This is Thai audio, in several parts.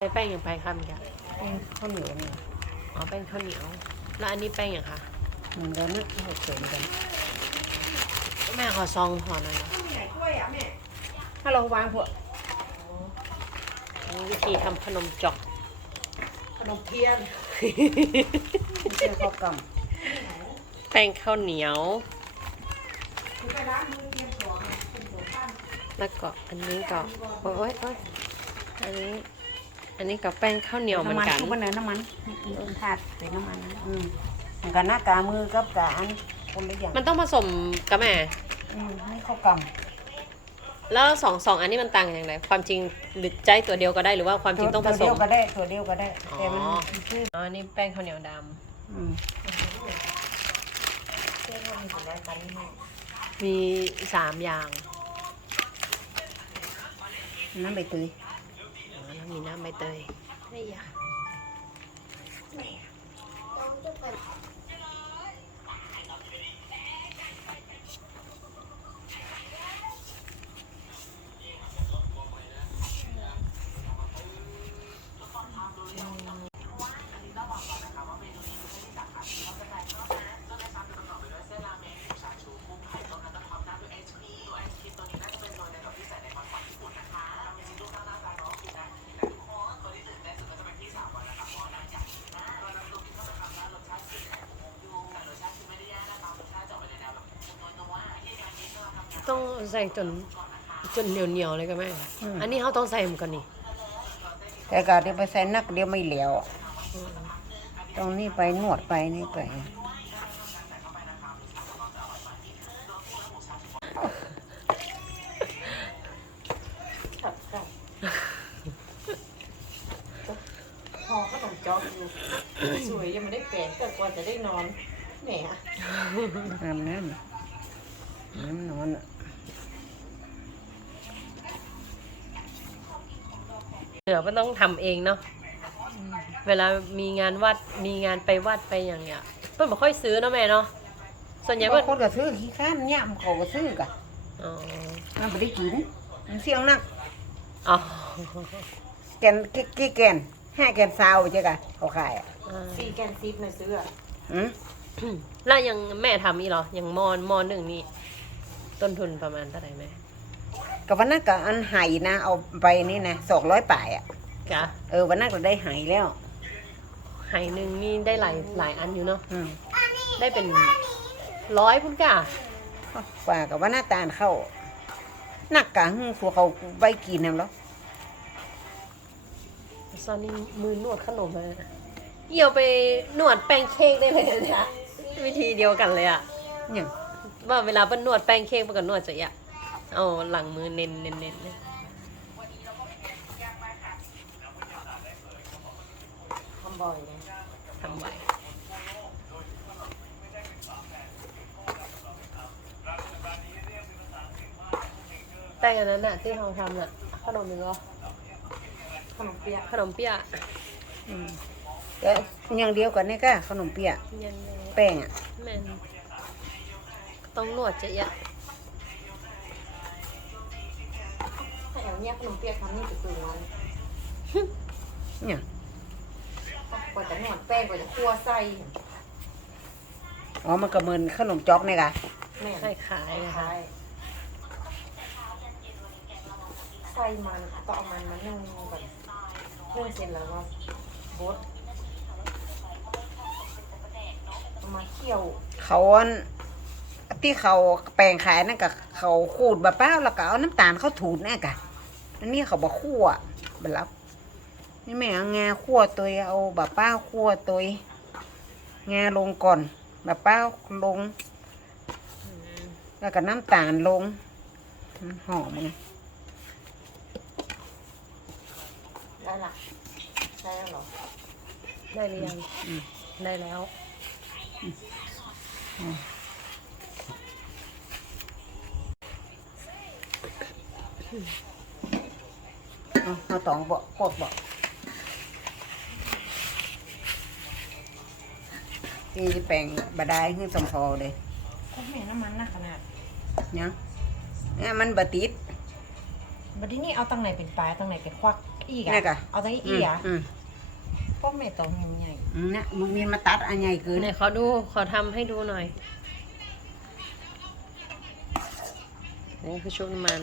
ใช้แป้งอย่างไรคะเมื่อกี้แป้งข้าวเหนียวเนี่ยอ๋อแป้งข้าวเหนียว แล้วอันนี้แป้งอย่างคะเหมือนกันนะหกเศษกันแม่ขอซองห่อหน่อยนะถ้าเราวางพวกอันนี้วิธีทำขนมจอกขนมเทียนไม่ใช่ข้าวกล่แป้งข้าวเหนียว แล้วก็อันนี้ก็โอ้ยโอ้ยอันนี้ อันนี้กับแป้งข้าวเหนียวำเหมือนน้ำมันกัน ทุกวันไหนน้ำมันถาดใส่น้ำมันนะอืมเหมือนกันหน้ากามือกับกาอันคนละอย่างมันต้องผสมกับแม่ อืมนี่ข้าวกล่แล้วสองสองอันนี้มันต่างกันอย่างไรความจริงหรือใจตัวเดียวก็ได้หรือว่าความำจริงต้องผตัวสเดียมวก็ได้ตัวเดียวก็ได้อ๋อแต่มันชื่ออ๋ออันนี้แป้งข้าวเหนียวดอืมำมีสามอย่างน้ำใบเตย มีน้ำใบเตยไม่อยาก ต้องใส่จนจนเหนียวเหนียวๆเลยก็แม่อันนี้เขาต้องใส่เหมือนกันนี่แต่ก็เดี๋ยวไปใส่นักเดี๋ยวไม่เหลวตรงนี้ไปนวดไปนี่ไป พอขนมจ๊อกอยู่สวยยังไม่ได้แปลงแต่กว่าจะได้นอนแหมน้ำน้ำน้ำนอนอะ เหลือมันต้องทำเองเนาะเวลามีงานวัดมีงานไปวัดไปอย่างเงี้ยเพิ่นบ่ค่อยซื้อเนาะแม่เนาะส่วนใหญ่บาเพิ่งนคนก็ซื้อขี้ข้านเนี่ยมันเขาก็ซื้อกะอ๋อมันไม่ได้กินมันเสี่ยงนักอ๋อแกนกี่กี่แกนห้าแกนซาวไปเจ๊กะเขาขายอะอ่าซีแกนซิปในเสื้ออืมแล้วยังแม่ทำนี่เหรอยังมอนมอนหนึ่งนี่ต้นทุนประมาณเท่าไหร่แม่ กับวันนั้นก็อันไหนะ เอาไปนี่นะสองร้อยป่ายอะกะเออวันนั้นก็ได้ไหแล้วไหหนึ่งนี่ได้หลายหลายอันอยู่เนาะอืมได้เป็นร้อยพุ่นกะกว่ากับว่าหน้าตาลเข้านักกะหึ่งพวกเขาใบกินน่ะเหรอตอนนี้มือนวดขนมเลยเหี่ยวไปนวดแป้งเค้กได้เลยเนี่ยวิธีเดียวกันเลยอะเนี่ยว่าเวลาเปิ้นนวดแป้งเค้กมันก็นวดจะอะ เอาหลังมือเน้นเน้นเน้นเลยทำบ่อยนะทำไว้แป้งอันนั้นน่ะที่เราทำน่ะขนมหนึ่งเหรอขนมเปี๊ยะขนมเปี๊ยะอืมแต่อย่างเดียวกันนี่ก็ขนมเปี๊ยะยังไงแป้งอะแม่นต้องนวดจะอะ เนี้ยขนมเปี๊ยะทำนี่จะตื่นวันเนี่ยกว่าจะนวดแป้งกว่าจะคั่วไส้อ๋อมันก็เหมือนขนมจ๊อกนี่กะแม่คล้ายๆนะคะคล้ายไส้มันต้องเอามันมานึ่งก่อนนึ่งเสร็จแล้วก็บดมาเคี่ยวเขาอันที่เขาแปลงขายนั่นก็เขาขูดบะเป้าแล้วก็เอาน้ำตาลเขาถูดแน่กะ อันนี้เขาบะคั่วบะรับ นี่แม่เอางาคั่วตัวเอาบะเป้าคั่วตัวงาลงก่อนบะเป้าลงอืมแล้วก็น้ำตาลลงมันหอมไงได้ละได้แล้วเหรอ ได้หรือยังได้แล้วเอา เอาตองบอกกดบอกนี่แปลงบะได้ขึ้นสมพอเลยก็แม่น้ำมันนะขนาดยังเนี่ยมันบะติดบัดนี้เอาตั้งไหนเป็นปลายตั้งไหนเป็นควักอีกนี่กะอะเอาตั้งอีกอะอืมพ่อแม่ต้องยังไงอืมเนี่ยมึงมีมาตัดอันใหญ่เกินไหนขอดูขอทำให้ดูหน่อย นี่คือชุบน้ำมัน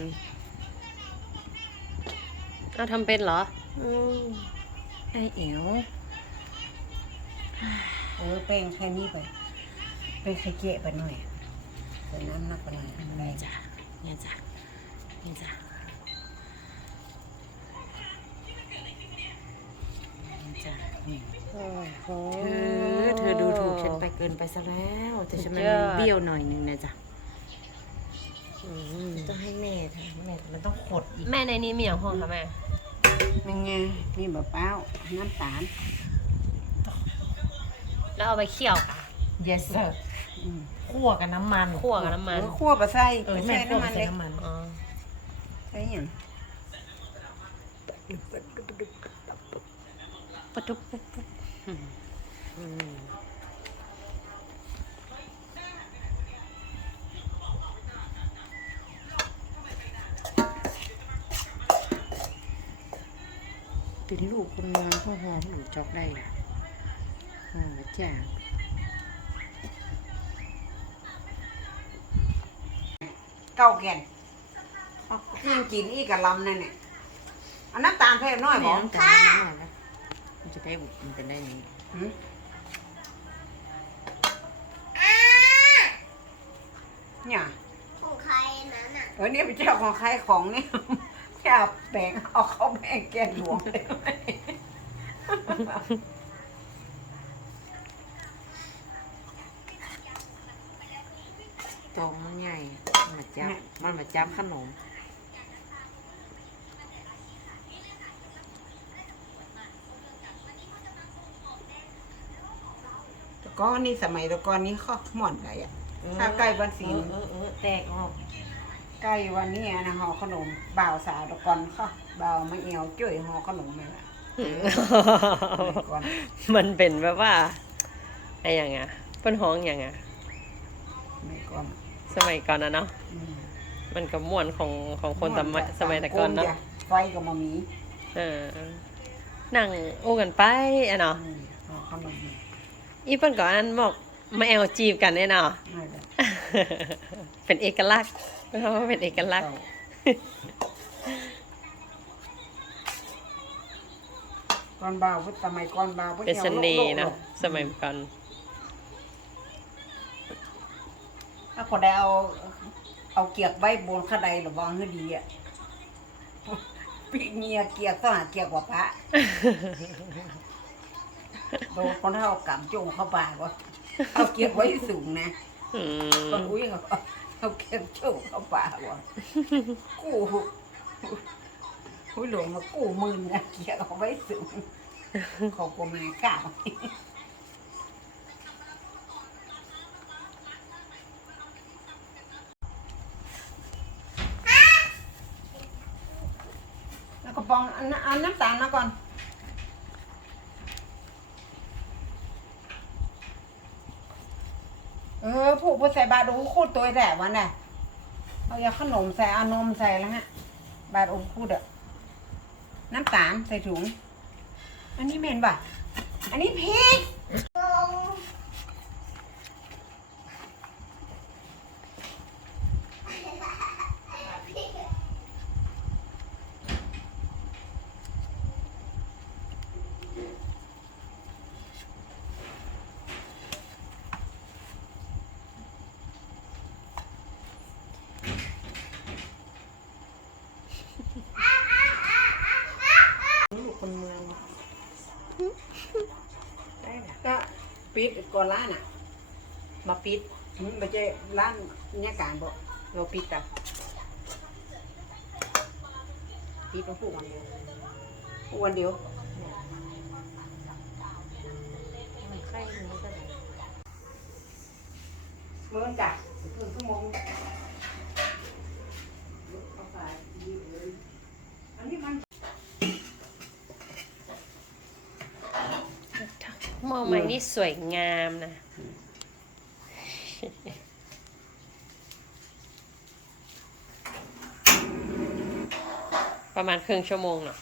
อ้าวทำเป็นเหรออืมไอ้เอ๋วเออแป้งแค่นี้ไปเป็นไข่เจ๊ไปหน่อยใส่น้ำนักไปหน่อยอะไรนี่จ้ะนี่จ้ะนี่จ้ะนี่จ้ะนี่โอ้โหเธอเธอดูถูกฉันไปเกินไปซะแล้วแต่ฉันมันสุดยอดเบี้ยวหน่อยนึงนะจ๊ะอืมต้องให้แม่ทำแม่มันต้องขดอีก แม่ในนี้มีอย่างห้องคะแม่ ยังไงนี่มะพร้าวน้ำตาล แล้วเอาไปเคี่ยวค่ะ yes sir อืมคั่วกับน้ำมันคั่วกับน้ำมัน เออคั่วปลาไส้เออปลาแม่ไส้คั่วน้ำกัมับนใส่เล็กน้ำมัน อ๋อใช่ยังปะทุบปุ๊บปุ๊บอืม เป็นลูกคนนอนพ่อหอมหรือจอกได้อะอ๋อจ้ะเก้าแก่นยิ่งกินอีกกับลำนั่นเนี่ยเอาน้ำตาลเพิ่มหน่อยบแม่อกต้องการน้ำมันแล้วมันจะได้บุกมันจะได้นี้หืมเนี่ยของใครนั้นอะเออเนี่ยเป็นเจ้าของใครของเนี่ย แค่เอาแบ่งเอาเข้าแบ่งแกนหลวงเลยตรงมันใหญ่มันมาจับ มันมาจับขนม แต่ก็นี่สมัยแตะกอนนี้เขาหม่อนไรอะถ้าใกล้วันศีลเออเออเออแตกออก ใกล้วันนี้นะห่อขนมบ่าวสาวแตะกอนเขาบ่าวมาเอวจุ้ยห่อขนมเลยล่ะสมัยก่อนมันเป็นแบบว่าไอ้อย่างเงี้ยเป็นห้องอย่างเงี้ยสมัยก่อนสมัยก่อนนะเนาะอืมมันก็ม่วนของของคนสมัยสมัยแต่ก่อนเนาะไฟก็มามีเออนั่งอู้กันไปอะเนาะอืมห่อขนมอีเปิ้นก่อนบอกมาแอลจีบกันเนี่ยเนาะนั่นแหละเป็นเอกลักษณ์ เพราะว่าเป็นเอกลักษณ์ก่อนบ่าวพุทธสมัยก่อนบ่าวพุทธเป็นเสน่ห์เนาะสมัยก่อนถ้าคนได้เอาเอาเกียกไว้บนขดายระวังให้ดีอะปีเมียเกียกต้องหาเกียกกว่าพระโดนคนเท่ากำจงเข้าป่ากว่าเอาเกียกไว้สูงนะอืคนมอุ้ยเขา เอาเกียกจงเข้าป่าว่ากู้อุ้ยหลวงมากู้หมื่นนะเกียกเอาไว้สูงเขาก็มาก้าแล้วก็ปองอันน้ำอันน้ำตาลมาก่อน เออผูกผู้ใส่บาดอูคูดตัวแต่วันน่ะเอายาขนมใส่เอานมใส่แล้วฮะ บาดอูคูดอะน้ำตาลใส่ถุง อันนี้เมนบ่ะ อันนี้พริก งง ลูกคนเมือง ได้ก็ ปิดก่อนร้านอะ มาปิดอืมไม่ใช่ร้านเนี่ยการบอกเราปิดอะปิดมาพูดวันเดียวพูดวันเดียวมันไข่มันก็ได้เมื่อจักครึ่งชั่วโมงอันนี้มัน หม้อใหม่นี่สวยงามนะ ประมาณครึ่งชั่วโมงเนาะ